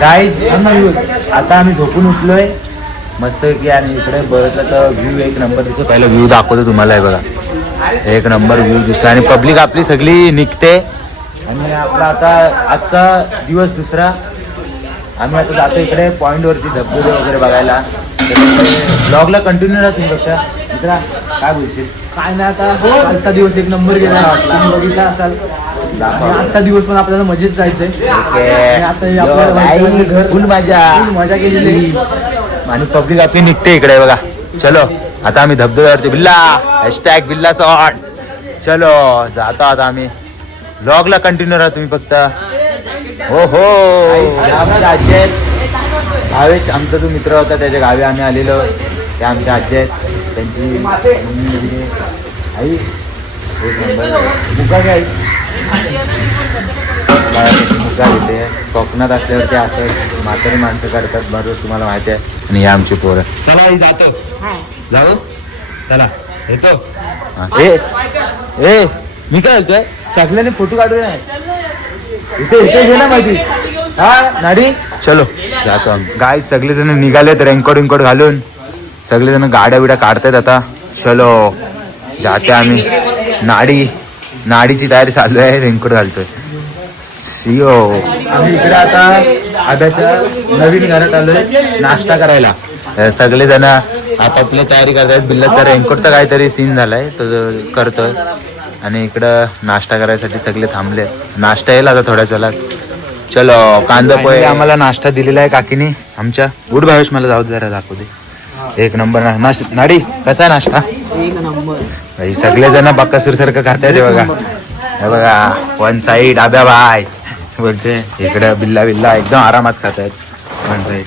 Guys आता आम्ही झोपून उठलोय मस्त की. आणि इकडे बघितलं तर व्ह्यू एक नंबर दिसतो. पहिला व्ह्यू दाखवतो तुम्हाला. आहे बघा, एक नंबर व्ह्यू दिसतो. आणि पब्लिक आपली सगळी निघते. आणि आपला आता आजचा दिवस दुसरा. आम्ही आता जातो इकडे पॉईंटवरती धबधबे वगैरे बघायला. ब्लॉगला कंटिन्यू राहा तुम्ही बघता. मित्रा काय बोलशील? काय नाही, आता आजचा दिवस एक नंबर गेला. तुम्ही बघितला असाल. आजचा दिवस पण आपल्याला मजेत जायचंय. फुल मजा केलेली. आणि पब्लिक आपली निघते इकडे बघा. चलो आता आम्ही धबधब्यावरती बिल्ला हॅशटॅग बिल्ला शॉट. चलो जातो आता आम्ही. ब्लॉगला कंटिन्यू राहा तुम्ही फक्त. हो हो आजी आहेत. भावेश आमचा जो मित्र होता त्याच्या गावी आम्ही आलेलो. ते आमच्या आजी आहेत. त्यांची आई एक नंबर मुका घ्या. मुका घेते. कोकणात असल्यावरती असं म्हातारी माणसं करतात बरोबर, तुम्हाला माहिती आहे. आणि हे आमची पोरं. चला आई जातो. जाऊ चला येतो. ए मी काय बोलतोय, सगळ्यांनी फोटो काढू नाही इथे इथे घे ना माहिती. हा नाडी चलो जातो आम्ही. गाय सगळेजण निघालेत रेनकोट विनकोट घालून. सगळेजण गाड्या बिड्या काढतायत आता. चलो जाते आम्ही. नाडीची तयारी चालू आहे. रेनकोट घालतोय. सिओ आम्ही इकडे आता आब्याच्या नवीन घरात आलोय नाश्ता करायला. सगळेजण आपापली तयारी करतायत. बिल्लाचा रेनकोटचा काहीतरी सीन झालाय तो करतोय. आणि इकडं नाश्ता करायसाठी सगळे थांबले. नाश्ता येईल आता थोड्या चला. चलो कांदा पोहे आम्हाला नाश्ता दिलेला आहे काकीने आमच्या. गुड भावेश मला जाऊ जरा दाखवू दे. एक नंबर नाडी कसा आहे नाश्ता? एक नंबर. भाई सगळेजण बक्कासूर सारखं खातायत. बघा हे बघा वन साईड आब्या बाय बोलते. इकडे बिल्ला एकदम आरामात खातायत वन साईड.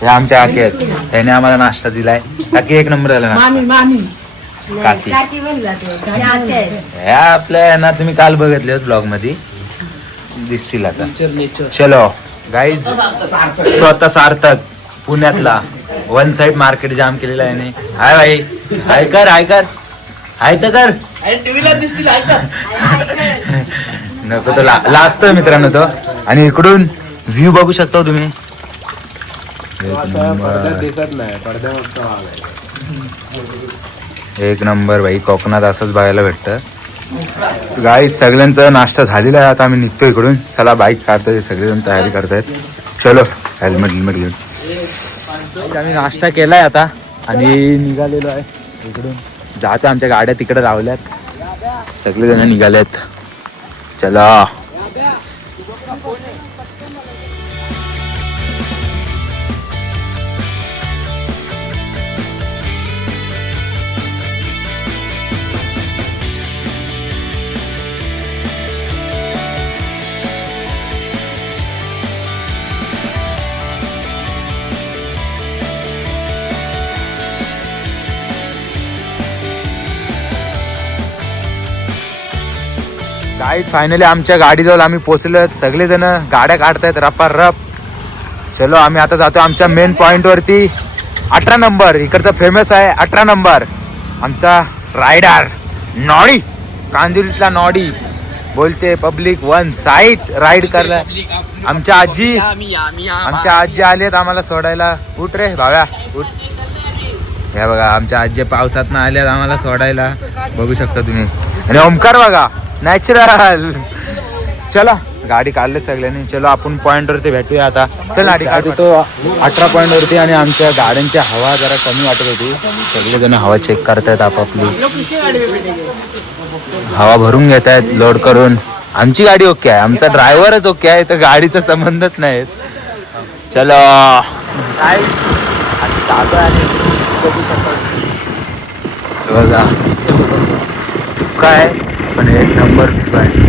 हे आमच्या काकी आहेत. त्याने आम्हाला नाश्ता दिलाय. काकी एक नंबर झाला नाश्ता. काकी हे आपल्या ना तुम्ही काल बघितले ब्लॉग मध्ये दिसतील आता. चलो गाईज स्वतः सार्थक पुण्यातला वन साइड मार्केट जाम केलेला आहे. हाय भाई हाय कर हाय तर कर. नको तो लाजतोय मित्रांनो तो. आणि इकडून व्ह्यू बघू शकता तुम्ही. एक नंबर भाई. कोकणात असंच बघायला भेटतं. गाईज सगळ्यांचा नाश्ता झालेला आहे. आता आम्ही निघतो इकडून. चला बाईक काढतोय. सगळेजण तयारी करतायत. चलो हेल्मेट घेऊन. आम्ही नाश्ता केलाय आता आणि निघालेलो आहे इकडून. जातो आमच्या गाड्या तिकडे लावल्यात. सगळेजण निघालेत. चला गाईज फायनली आमच्या गाडीजवळ आम्ही पोहोचलो. सगळेजण गाड्या काढतायत रपारप. चलो आम्ही आता जातो आमच्या मेन पॉइंट वरती. 18 नंबर इकडचा फेमस आहे. 18 नंबर आमचा रायडर नॉडी. कांदिवलीतला नॉडी बोलते. पब्लिक वन साईड राईड करला. आमच्या आजी आलेत आम्हाला सोडायला. उठ रे भाव्या उठ. हे बघा आमच्या आजी पावसात ना आल्यात आम्हाला सोडायला. बघू शकता तुम्ही. आणि ओमकार बघा नॅचरल. चला गाडी काढले सगळ्यांनी. चलो आपण पॉइंट वरती भेटूया आता. चल गाडी काढतो तो 18 पॉइंट वरती. आणि आमच्या गाड्यांची हवा जरा कमी वाटत होती. सगळेजण हवा चेक करतायत आपापली. हवा भरून घेत आहेत लोड करून. आमची गाडी ओके आहे. आमचा ड्रायव्हरच ओके आहे. तर गाडीचा संबंधच नाही. चलो बघा काय पण एक नंबर आहे.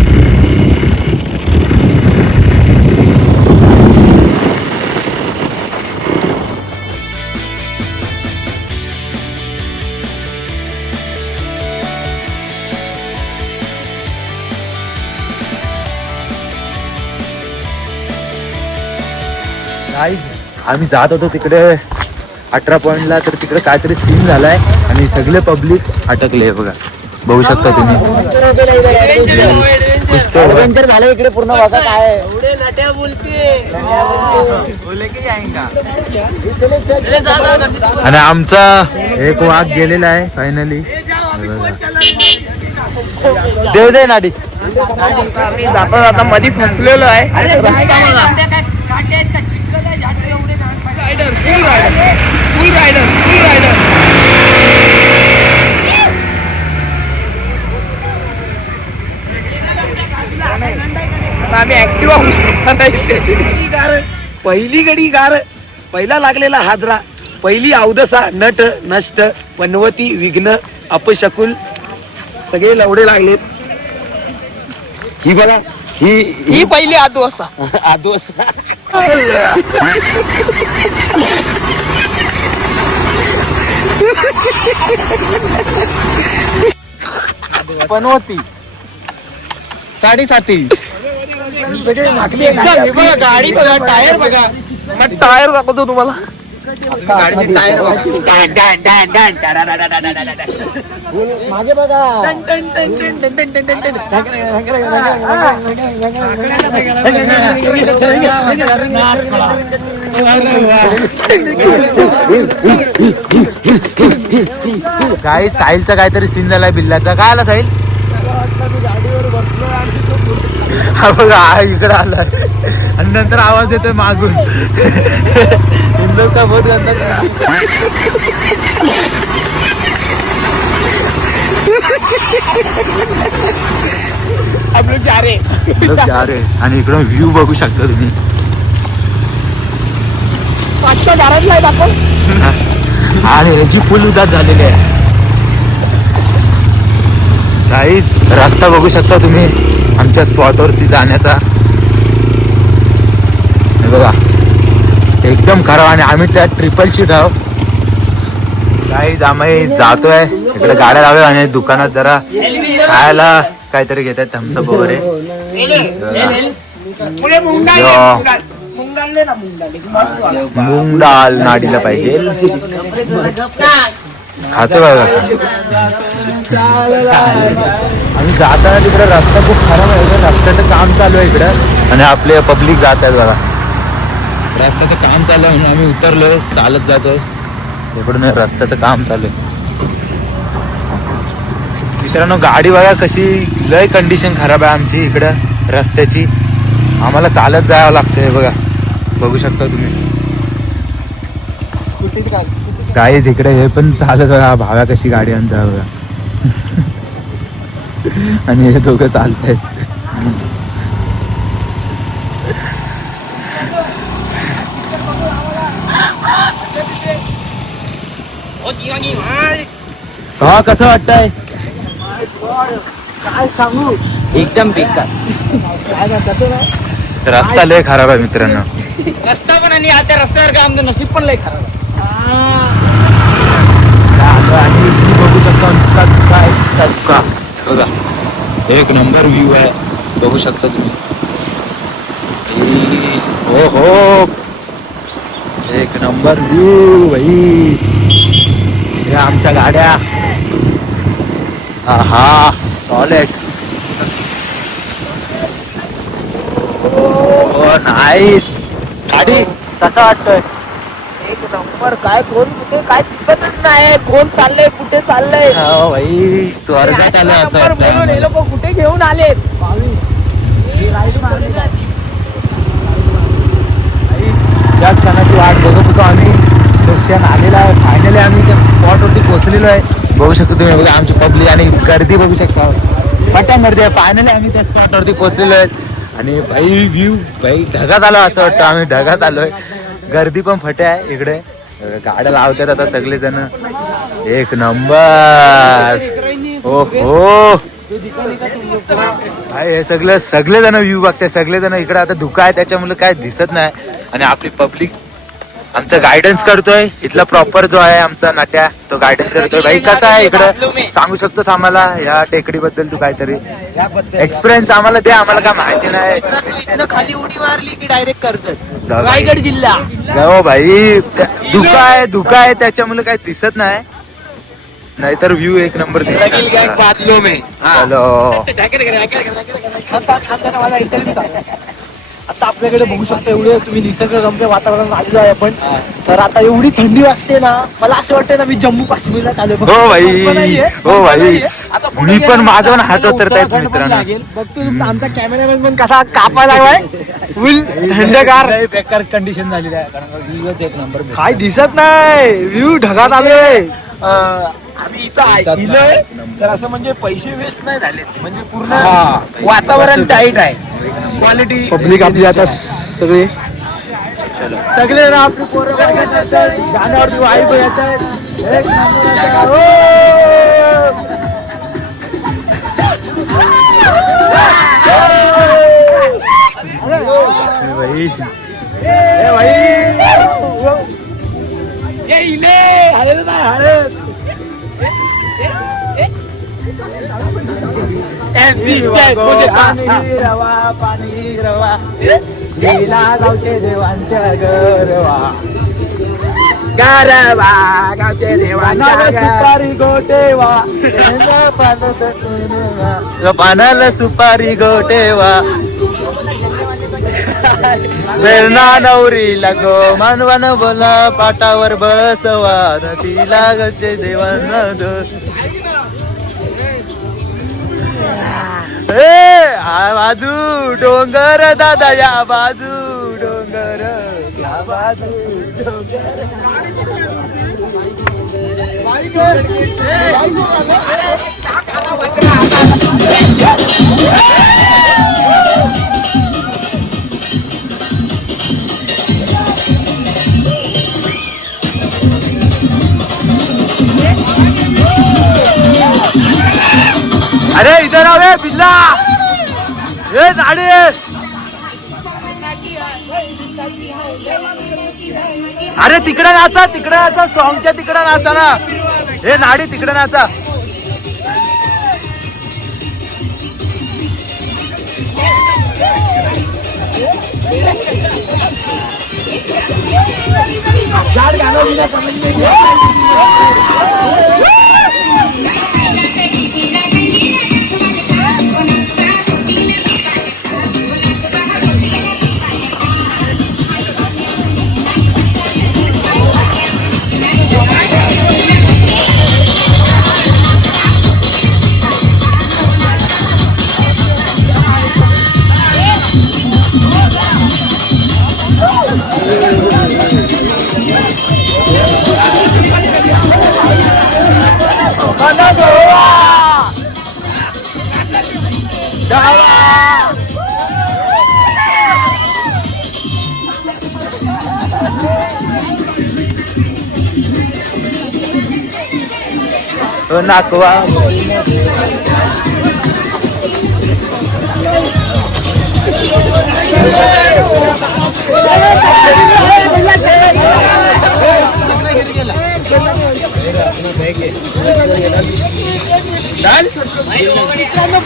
आम्ही जात होतो तिकडे 18 पॉइंटला. तर तिकडे काहीतरी सीन झालाय आणि सगळे पब्लिक अटकले. बघा बघू शकता तुम्ही. झालं इकडे पूर्ण बघा काय आणि आमचा एक वाघ गेलेला आहे फायनली. देव दे नाडी. जाता जाता मध्ये फसलेलो आहे. आम्ही ऍक्टिव्ह होऊ शकतो. पहिली गडी गार, पहिला लागलेला हादरा, पहिली अवदसा नट नष्ट पनवती विघ्न अपशकुल सगळे लवडे लागलेत. ही बघा ही पहिली आदोसा. आदोसा पनवती साडेसाती. गाडी बघा, टायर बघा, टायर दाखवतो तुम्हाला. माझे बघा. काय साहिलचा काहीतरी सीन झालाय बिल्लाचा. काय आला साहिल? हा बघा हा इकडे आलाय आणि नंतर आवाज येतोय मागून. इन लोग का बहुत गंदा आपण जा रे. लोक जा रे. आणि इकडं व्ह्यू बघू शकता तुम्ही. पाचच्या दारातला आहेत आपण. आणि ह्याची फुल उदास झालेली आहे. काहीच रस्ता बघू शकता तुम्ही आमच्या स्पॉटवरती जाण्याचा. हे बघा एकदम खराब. आणि आम्ही त्या ट्रिपल शीट आहोत. काहीच आम्ही जातोय इकडे गाड्या लावल्या आणि दुकानात जरा खायला काहीतरी घेतात थम्सअप वगैरे. मूग डाळ नाडीला पाहिजे. खातो बघा कसं. आम्ही जाताना तिकडे रस्ता खूप खराब आहे. रस्त्याचं काम चालू आहे इकडं आणि आपले पब्लिक जात आहेत बघा. रस्त्याचं काम चालू आहे म्हणून आम्ही उतरलोय चालत जातोय. इकडून रस्त्याचं काम चालू आहे. मित्रांनो गाडी बघा कशी लय कंडिशन खराब आहे आमची इकडं रस्त्याची. आम्हाला चालत जावं लागतंय बघा. बघू शकता तुम्ही. काहीच इकडे हे पण चालत बघा. भाव्या कशी गाडी आणता बघा. आणि हे दोघं चालत आहेत. हा कसं वाटतंय? काय सांगू, एकदम बेकार. रस्ता लय खराब आहे मित्रांनो. रस्ता पण आणि आता रस्त्यावर काय आमचं नशीब पण लय खराब आहे. आणि बघू शकता नुसता काय का बघा. एक नंबर व्ह्यू आहे बघू शकता तुम्ही. हो हो एक नंबर व्ह्यू भाई. हे आमच्या गाड्या. हा सॉलिड. हो नाईस. गाडी कसा वाटतोय? एक नंबर. काय कोण कुठे काय दिसतच नाही. कोण चाललंय कुठे चाललंय. हो भाई स्वर्गात आलं असं म्हणून हे वाटतं. लोक कुठे घेऊन आलेत. ज्या क्षणाची वाट बघत होतो आम्ही तो क्षण आलेला आहे. फायनली आम्ही त्या स्पॉटवरती पोहोचलेलो आहे. बघू शकतो तुम्ही बघा आमची पब्लिक आणि गर्दी बघू शकता. पट्ट्या गर्दी आहे. फायनली आम्ही त्या स्पॉटवरती पोहोचलेलो आहे. आणि भाई व्ह्यू भाई ढगात आलो असं वाटतं. आम्ही ढगात आलोय. गर्दी पण फटे आहे इकडे. गाड्या लावतात आता सगळेजण. एक नंबर. ओ हो भाई हे सगळेजण व्ह्यू बघताय. सगळेजण इकडे आता धुका आहे त्याच्यामुळे काय दिसत नाही. आणि आपली पब्लिक आमचा गायडन्स करतोय. इथला प्रॉपर जो आहे आमचा नाट्या तो गायडन्स करतोय. भाई कसा आहे इकडं सांगू शकतोस आम्हाला या टेकडी बद्दल तू काहीतरी एक्सपिरियन्स आम्हाला दे. आम्हाला काय माहिती नाही. खाली उडी मारली की डायरेक्ट कर्जत रायगड जिल्हा. हो भाई धुका आहे त्याच्यामुळे काय दिसत नाही. नाहीतर व्ह्यू एक नंबर दिसत. बादलो में हॅलो आता आता आपल्याकडे बघू शकता एवढे तुम्ही निसर्गरम्य वातावरण आलेलो आहे आपण. तर आता एवढी थंडी वाजते ना, मला असं वाटतं ना मी जम्मू काश्मीरला आलो. हो भाई, हो भाई. मी पण माझं पण हात उतरतायत मित्रांनो. बघतो आमचा कॅमेरामॅन पण कसा कापायला लागलाय. फुल थंडगार बेकार कंडिशन झालेली आहे, कारण व्ह्यूच एक नंबर. काय दिसत नाही, व्ह्यू ढगात आले. आम्ही इथं इलोय तर असं म्हणजे पैसे वेस्ट नाही झाले, म्हणजे पूर्ण वातावरण टाईट आहे. क्वालिटी पब्लिक आपली आता सगळे सगळे ना आपली पोरं गाण्यावरती वाईब येत आहेत. एक नंबर येत भाई ये इले हळद नाही हळद. पाणी रवा पाणी रवा गेला गावचे देवांच्या गरवा गारवा गावचे देवांच्या सुपारी गोटेवा पानाला सुपारी गोटेवा वेरणा नवरी लगो मानवान बोला पाटावर बसवा नदीला गचे देवांना बाजू डोंगर दादा या बाजू डोंगर या बाजू डोंगर. अरे इधर आ रे बिल्ला, ए नाडी अरे तिकडे नाचा सॉंगच्या तिकडे नाचा ना. हे नाडी तिकडे नाचा. नाकवा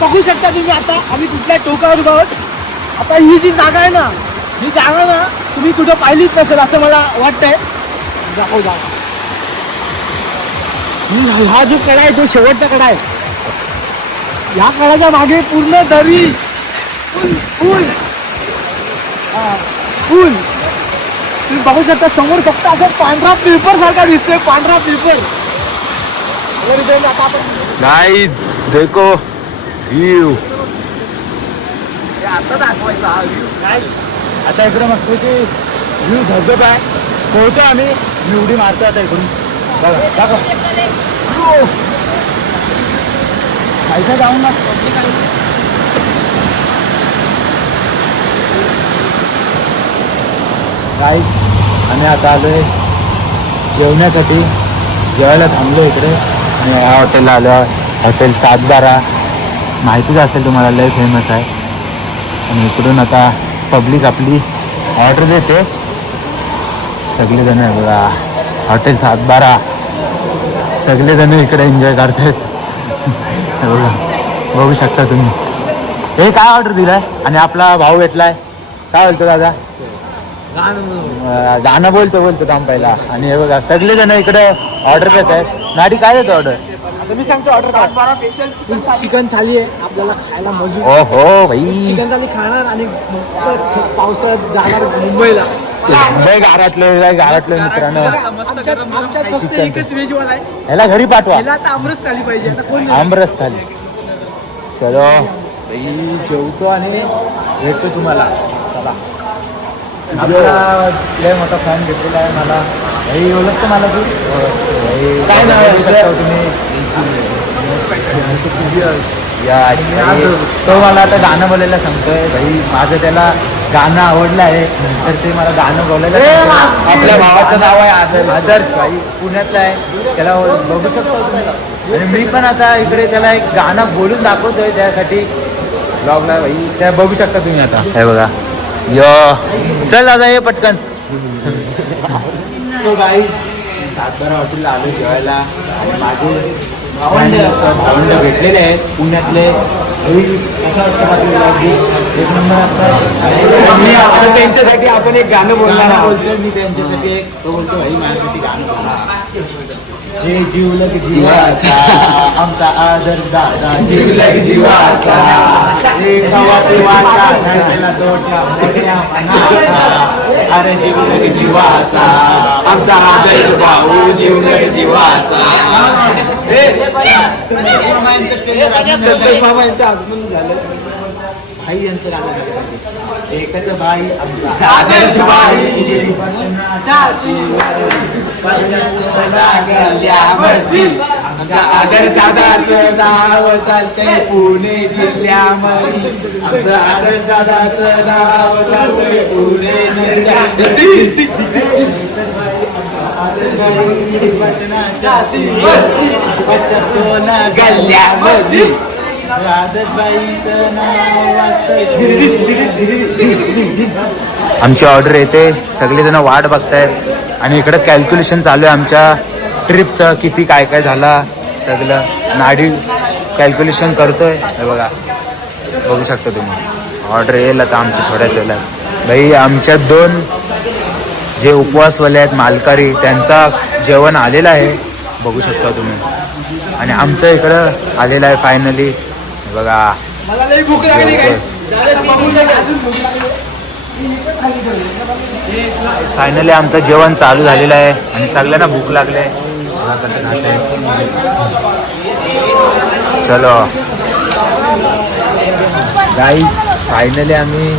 बघू शकता तुम्ही आता आम्ही कुठल्या टोकावर उभा आहोत. आता ही जी जागा आहे ना, ही जागा ना तुम्ही कुठं पाहिलीच नसेल असं मला वाटतंय. जाऊ जागा हा जो कडा आहे तो शेवटचा कडा आहे. ह्या कडाच्या मागे पूर्ण दरी फुल फुल फुल तुम्ही बघू शकता. समोर फक्त असं पांढरा पेपर सारखा दिसतोय, पांढरा पेपर. आता आपण गाइस देखो व्यू. आता दाखवायचा हा व्ह्यू. आता इकडे मस्त व्ह्यू धबधबा आहे. पोहतो आम्ही, मी उडी मारतो आता इकडून. बघा दाखव पैसा जाऊन ना. गाईस आम्ही आता आलोय जेवण्यासाठी. जेवायला थांबलो इकडे आणि या हॉटेलला आलो. हॉटेल 712 माहितीच असेल तुम्हाला, लय फेमस आहे. आणि इकडून आता पब्लिक आपली ऑर्डर देते. सगळेजण आहे बघा, हॉटेल 712 सगळेजण इकडे एन्जॉय करतात. बघू शकता तुम्ही. हे काय ऑर्डर दिलाय आणि आपला भाऊ भेटलाय. काय बोलतो दादा? गाणं बोलतो थांब पहिला. आणि हे बघा सगळेजण इकडे ऑर्डर देत आहेत. नाडी काय देतो ऑर्डर? मी सांगतो ऑर्डर चिकन थाली आहे आपल्याला खायला मजूर ओ हो भाई चिकन थाली खाणार आणि पावसाळ्यात जाणार मुंबईला मुंबई गाराटले मित्रांनो आमच्यात फक्त एकच व्हेज वाला आहे ह्याला घरी पाठवा याला आता आमरस थाली पाहिजे आता कोण आमरस थाली चलो भाई जेवतो आणि भेटतो तुम्हाला चला आपला लय मोठा फॅन घेतलेला आहे मला भाई ओळखतो मला तू काय नाव आहे शकता तुम्ही यश भाई, तो मला आता गाणं बोलायला सांगतोय भाई माझं त्याला गाणं आवडलं आहे तर ते मला गाणं बोलायला सांगतोय. आपल्या भावाचं नाव आहे आदर्श भाई पुण्यातला आहे त्याला बघू शकतो तुम्ही आणि मी पण आता इकडे त्याला एक गाणं बोलून दाखवतोय त्यासाठी ब्लॉगला भाई त्या बघू शकता तुम्ही आता हे बघा यो चल दादा ये पटकन सो गाईज सातबारा हॉटेलला आलो जेवायला आणि माझे भावंड भेटलेले आहेत पुण्यातले कसं वाटतं एक नंबर आता त्यांच्यासाठी आपण एक गाणं बोलणार आहोत. बोलतोय मी त्यांच्यासाठी एक तो बोलतो भाई माझ्यासाठी गाणं बोलणार हे जीवलग जीवाचा आमचा आदर दादा जीवलग जीवाचा हे गावाचे वाटा धरलेला तोट्या मोठ्या मनाचा अरे जीवलग जीवाचा आमचा आदर्श भाऊ जीवलग जीवाचा. संतोष मामा यांचं आगमन झालं. भाई यांचं गाणं गायचं. एकच बाई आमचा आदर्श बाई गल्ल्यामध्ये आमच्या आदर दादाचं नाव चालतंय पुणे जिल्ह्यामध्ये. आमचं आदर दादाचं नाव चालतंय पुणे जिल्ह्यामध्ये. गल्ल्यामध्ये आमची ऑर्डर येते सगळेजण वाट बघतायत आणि इकडं कॅल्क्युलेशन चालू आहे आमच्या ट्रिपचं किती काय काय झाला सगळं नाडी कॅल्क्युलेशन करतोय हे बघा बघू शकता तुम्ही ऑर्डर येईल आता आमची थोड्याच वेळात भाई आमच्या 2 जे उपवासवाले आहेत मालकरी त्यांचा जेवण आलेलं आहे बघू शकता तुम्ही आणि आमचं इकडं आलेलं आहे फायनली बघा मला लई भूक लागली फायनली आमचं जेवण चालू झालेलं आहे आणि सगळ्यांना भूक लागले बघा कसं खाते चलो गाईस फायनली आम्ही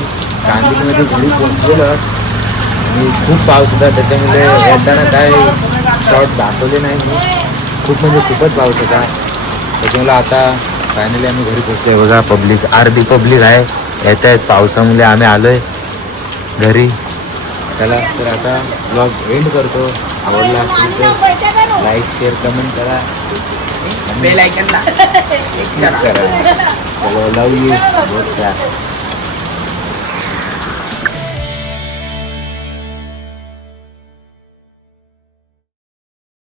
कांदिवलीमध्ये घरी पोहोचलेलो आणि खूप पाऊस होता त्याच्यामुळे येताना काय शॉट दाखवले नाही मी खूप म्हणजे खूपच पाऊस होता त्याच्यामुळे आता फायनली आम्ही घरी पोहोचलोय बघा पब्लिक अर्धी पब्लिक आहे येत आहेत पावसामुळे आम्ही आलोय घरी चला तर आता ब्लॉग एंड करतो आवडला असेल तर लाईक शेअर कमेंट करा बेल आयकॉनला करा चलो लव यू